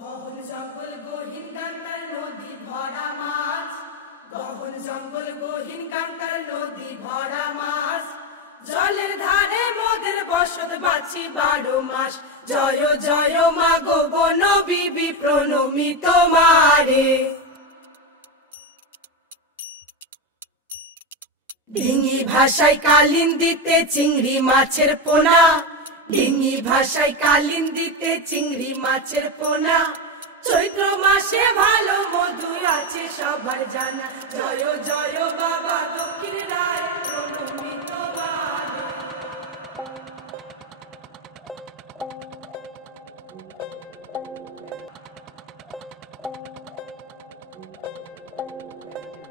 গহন জঙ্গল গহীন গান্তার নদী ভরা মাছ, গহন জঙ্গল গহীন গান্তার নদী ভরা মাছ, জলের ধারে মোদের বসত বাছি 12 মাস। জয় জয় মা গো বন বিবি প্রণমি তোমারে। ডিঙ্গি ভাষায় কালিন্দিতে চিংড়ি মাছের পোনা, ডিঙ্গি ভাষায় কালিন্দিতে চিংড়ি মাছের পোনা, চৈত্র মাসে ভালো মধু আছে সবার জানা। জয় জয় বাবা দক্ষিণ রায় প্রণমি তোমারে।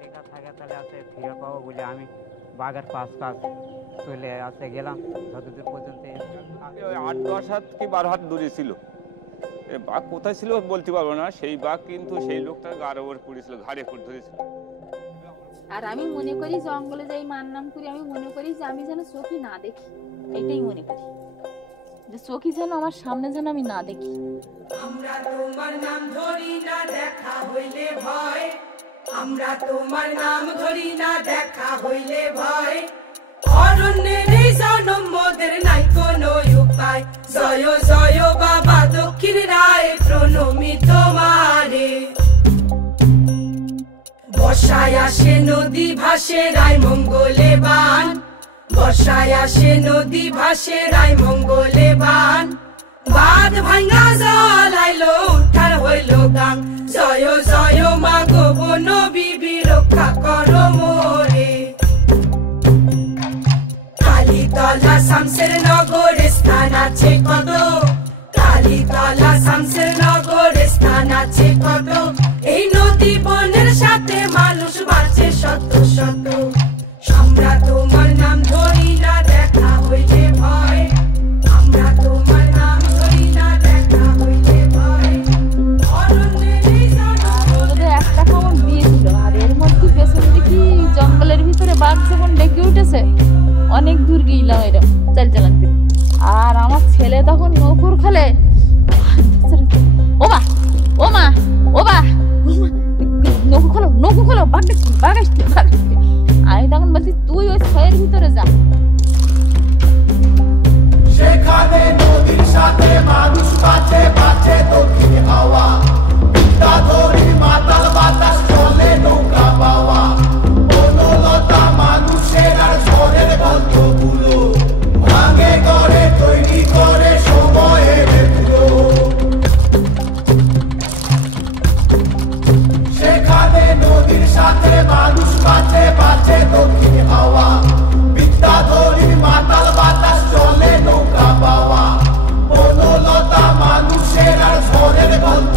লেখা থাকে তাহলে আছে ফিরে পাবো বলে আমি বাঘের পাশ চলে আসতে গেলাম। যতদূর পর্যন্ত 8-10 হাত কি 12 হাত দূরে ছিল। বাঘ কোথায় ছিল বলতে পারবো না। সেই বাঘ কিন্তু সেই লোকটার গার ওপর পড়েছিল, ঘাড়ে পড়ে ধরেছিল। আর আমি মনে করি জঙ্গলে যাই মার নাম করি, আমি মনে করি যে আমি যেন চোখই না দেখি, এটাই মনে করি যে চোখই যেন আমার সামনে যেন আমি না দেখি। আমরা তোমার নাম ধরি না দেখা হইলে ভয়, আমরা তোমার নাম ধরি না দেখা হইলে ভয়, অরণ্যের এই জনম মোদের নাই কোনো উপায়। জয় জয় বাবা দক্ষিণ রায় প্রণমি তোমারে। বর্ষায় আসে নদী ভাসে রায় মঙ্গলে বান, বর্ষায় আসে নদী ভাসে রায় মঙ্গলে বান, বাঁধ ভাঙা জল আইলো উঠার হইল গান। জয় জয় মা গো বন বিবি রক্ষা করো মোরে। কালীতলা শামসের নগরে স্থান আছে কত, কালীতলা শামসের নগরে স্থান আছে কত, এই নদী বনের সাথে মানুষ বাঁচে শত শত। আমরা তোমার নাম ধরি না দেখা হইলে ভয়, আমরা তোমার নাম ধরি না দেখা হইলে ভয়, অরণ্যের এই ওদের একটা খবর দিয়েছিল, আর এর মধ্যে পেছনে দেখি জঙ্গলের ভিতরে বাঘ যখন ডেকে উঠেছে, অনেক দূর গিয়েলাম এরকম চালান করে। আর আমার ছেলে তখন নৌকুর খেলে, ও মা ও মা ও মা নৌকু খোলো বাঘ আসছে। আমি তখন বলছি তুই ওই ছয়ের ভিতরে যা। সেখানে নদীর সাথে মানুষ বাঁচে বাঁচে দক্ষিণ হাওয়া, ধরি মাতাল বাতাস চলে নৌকা পাওয়া, বনলতা মানুষের আর ঝড়ের গল্পগুলো ভাঙে করে তৈরি করে সময়ের ধুলো। সেখানে নদীর সাথে মানুষ বাঁচে বাঁচে দক্ষিণ হাওয়া, বিদ্যাধরীর মাতাল বাতাস চলে নৌকা পাওয়া, বনলতা মানুষের আর ঝড়ের গল্প